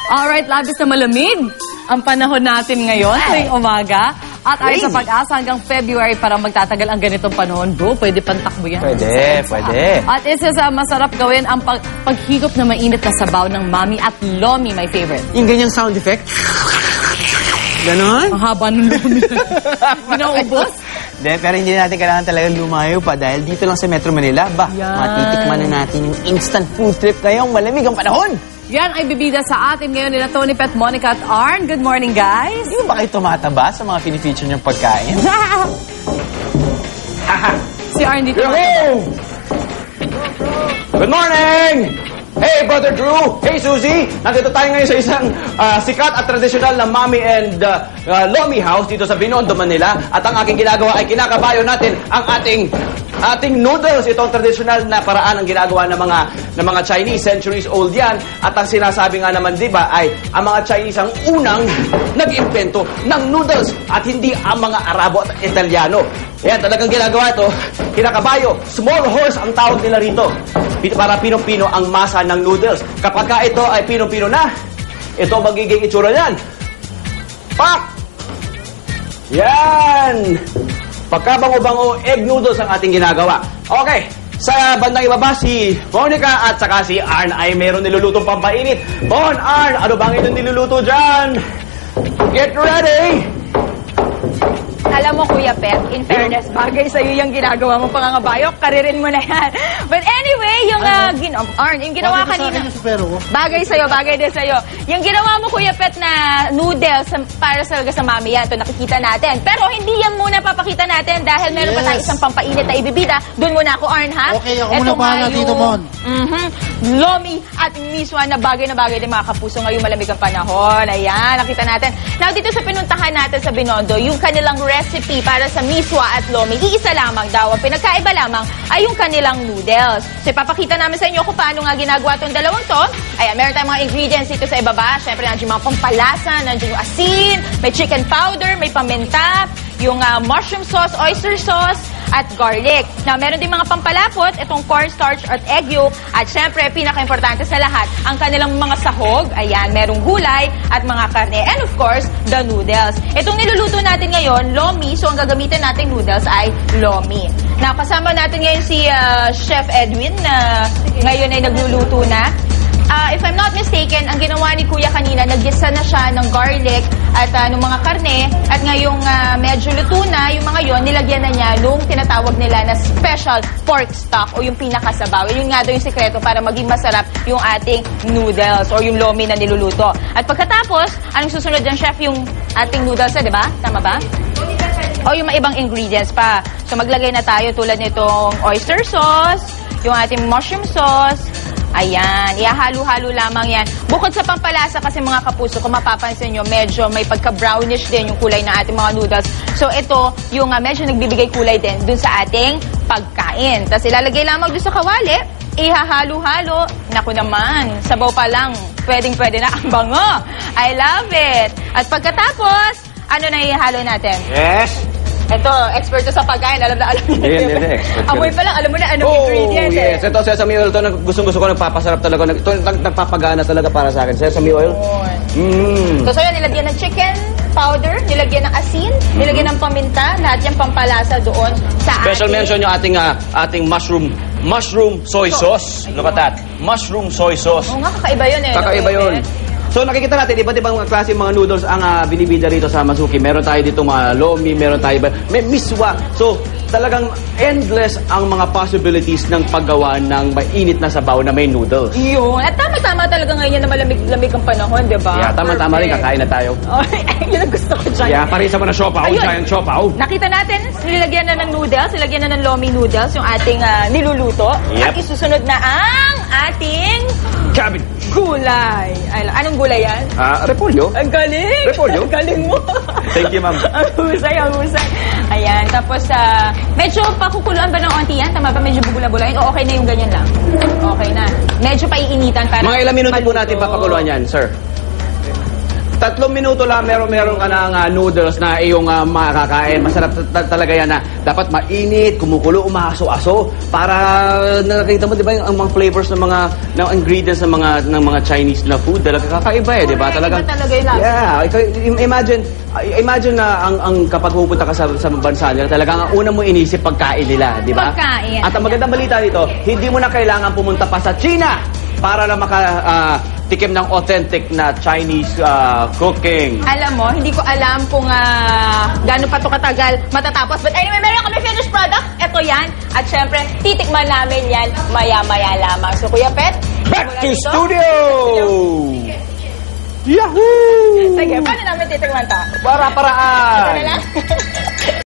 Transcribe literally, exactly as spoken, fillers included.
Alright, labis na malamig ang panahon natin ngayon tuwing umaga. At ayon sa pag-asa hanggang February parang magtatagal ang ganitong panahon, bro. Pwede pantakbo yan. Pwede, pwede. At isa sa masarap gawin ang pag paghigop na mainit na sabaw ng mami at lomi, my favorite. Yung ganyang sound effect. Ganon? Ang haba ng lomi. Ginaubos? Hindi, pero hindi natin kailangan talaga lumayo pa dahil dito lang sa Metro Manila, ba, Yan. matitikman na natin yung instant food trip ngayong malamig ang panahon. Yan ay bibida sa atin ngayon nila Tony Pet, Monica at Arn. Good morning, guys. Hindi ba kayo tumataba sa mga fini-feature niyong pagkain? Si Arn dito. Hello! Good morning! Hey, Brother Drew! Hey, Susie! Nandito tayo ngayon sa isang uh, sikat at tradisyonal na Mami and uh, uh, Lomi House dito sa Binondo, Manila. At ang aking ginagawa ay kinakabayo natin ang ating ating noodles. Ito ang tradisyonal na paraan ang ginagawa ng mga ng mga Chinese. Centuries old yan. At ang sinasabi nga naman, di ba, ay ang mga Chinese ang unang nag-impento ng noodles at hindi ang mga Arabo at Italiano. Yan, talagang ginagawa ito. Kinakabayo. Small horse ang tawag nila rito. Para pinong-pino ang masa ng noodles. Kapag ka ito ay pinong-pino na, ito ang magiging itsura niyan. Pak! Yan! Pagkabango-bango, egg noodles ang ating ginagawa. Okay, sa bandang ibaba, si Monica at saka si Arn ay meron nilulutong pampainit. Bon, Arn, ano bang ito niluluto dyan? Get ready! Alam mo, Kuya Pet, in fairness, bagay sa'yo yung ginagawa mo pangangabayok, karirin mo na yan. But anyway, yung, uh, gin Arn, yung ginawa kanina, bagay sa'yo, bagay din sa'yo. Yung ginawa mo, Kuya Pet, na noodles para sa, sa mami yan, ito nakikita natin. Pero hindi yan muna papakita natin dahil meron yes. pa tayo isang pampainit na ibibida. Doon muna ako, Arn, ha? Okay, ako muna pahala dito, Mon. Mm-hmm, Lomi at miswa na bagay na bagay din mga kapuso ngayong malamig ang panahon. Ayan, nakita natin. Now, dito sa pinuntahan natin sa Binondo, yung kanilang recipe para sa miswa at lomi, iisa lamang daw. Ang pinagkaiba lamang ay yung kanilang noodles. So, ipapakita namin sa inyo kung paano nga ginagawa itong dalawang to. Ayan, meron tayong mga ingredients dito sa ibaba. Siyempre, nandiyon yung mga pampalasa, nandiyon yung asin, may chicken powder, may paminta, yung uh, mushroom sauce, oyster sauce, at garlic. Now, meron din mga pampalapot, itong cornstarch at egg yolk, at syempre, pinaka-importante sa lahat, ang kanilang mga sahog. Ayan, merong gulay at mga karne. And of course, the noodles. Itong niluluto natin ngayon, lomi, so ang gagamitin nating noodles ay lomi. Now, kasama natin ngayon si uh, Chef Edwin, na uh, ngayon ay nagluluto na. Uh, if I'm not mistaken, ang ginawa ni Kuya kanina, naggisa na siya ng garlic at uh, ng mga karne. At ngayong uh, medyo luto na, yung mga yon nilagyan na niya nung tinatawag nila na special pork stock o yung pinakasabaw. Yun nga daw yung sikreto para maging masarap yung ating noodles or yung lomi na niluluto. At pagkatapos, anong susunod dyan, Chef? Yung ating noodles, eh, di ba? Tama ba? O yung mga ibang ingredients pa. So maglagay na tayo tulad nitong oyster sauce, yung ating mushroom sauce. Ayan, ihahalo-halo lamang yan. Bukod sa pampalasa kasi mga kapuso, kung mapapansin nyo, medyo may pagka-brownish din yung kulay ng ating mga noodles. So ito, yung uh, medyo nagbibigay kulay din dun sa ating pagkain. Tapos ilalagay lamang dun sa kawali, ihahalo-halo. Naku naman, sabaw pa lang, pwedeng-pwede na ang bango. I love it. At pagkatapos, ano na ihahalo natin? Yes! Ito, expert to sa pagkain. Alam na alam niyo. Hindi, hindi, expert. Amoy pa lang, alam mo na anong oh, ingredients yes. eh. Ito, sesame oil. Ito, gustong-gusto ko, nagpapasarap talaga. Ito, nagpapagana talaga para sa akin. Sesame oil. Mm. So, so yan, nilagyan ng chicken powder, nilagyan ng asin, mm-hmm. nilagyan ng paminta, lahat yung pampalasa doon sa Special ating... mention yung ating, uh, ating mushroom mushroom soy sauce. Look at that. Mushroom soy sauce. Oo nga, kakaiba yun eh. Kakaiba yun. So nakikita natin, iba't ibang mga klase mga noodles ang uh, binibida rito sa Masuki. Meron tayo dito mga lomi, meron tayo may miswa. So talagang endless ang mga possibilities ng paggawa ng mainit na sabaw na may noodles. Yun. At tama-tama talaga ngayon na malamig-lamig ang panahon, di ba? Yeah, tama-tama rin. Kakain na tayo. Oh, yun ang gusto ko dyan. Yeah, parisa mo na siopaw, giant siopaw. Nakita natin, nilagyan na ng noodles, nilagyan na ng lomi noodles, yung ating uh, niluluto. Yep. At isusunod na ang ating... Cabbage. Gulay. Ay, anong gulay yan? Ah, uh, repolyo. Ang galing! Repolyo? Ang galing mo! Thank you, ma'am. Ang husay, ang husay. Ayan, tapos uh, medyo pakukuluan ba ng onti yan? Tama ba? Medyo bubula-bulayin? O okay na yung ganyan lang? Okay na. Medyo paiinitan para Mga ilang minuto po maluto. natin papakuluan yan, sir? tatlong minuto lang, meron meron ka ng ah, noodles na iyong ah, makakain. Masarap ta- ta- talaga yan na dapat mainit, kumukulo, umaso-aso para nakakita mo, di ba, yung ang mga flavors ng mga ng ingredients ng mga ng mga Chinese na food, talaga kakaiba eh, di ba? Correct, Talagang iba talaga yung lasa. Yeah, ikaw, im- imagine imagine na ang ang kapag pupunta ka sa sa bansa nila, talagang ang una mo inisip pagkain nila, di ba? Pagkain. At ang magandang balita dito, hindi mo na kailangan pumunta pa sa China para na maka ah, tikim ng authentic na Chinese ah, cooking. Alam mo, hindi ko alam kung uh, gano'n pa ito katagal matatapos. But anyway, meron kami finished product. Ito yan. At syempre, titikman namin yan maya-maya lamang. So, Kuya Pet, Back mula to dito. studio! Yahoo! Sige, paano namin titikman ito? Para-paraan! Ito na lang.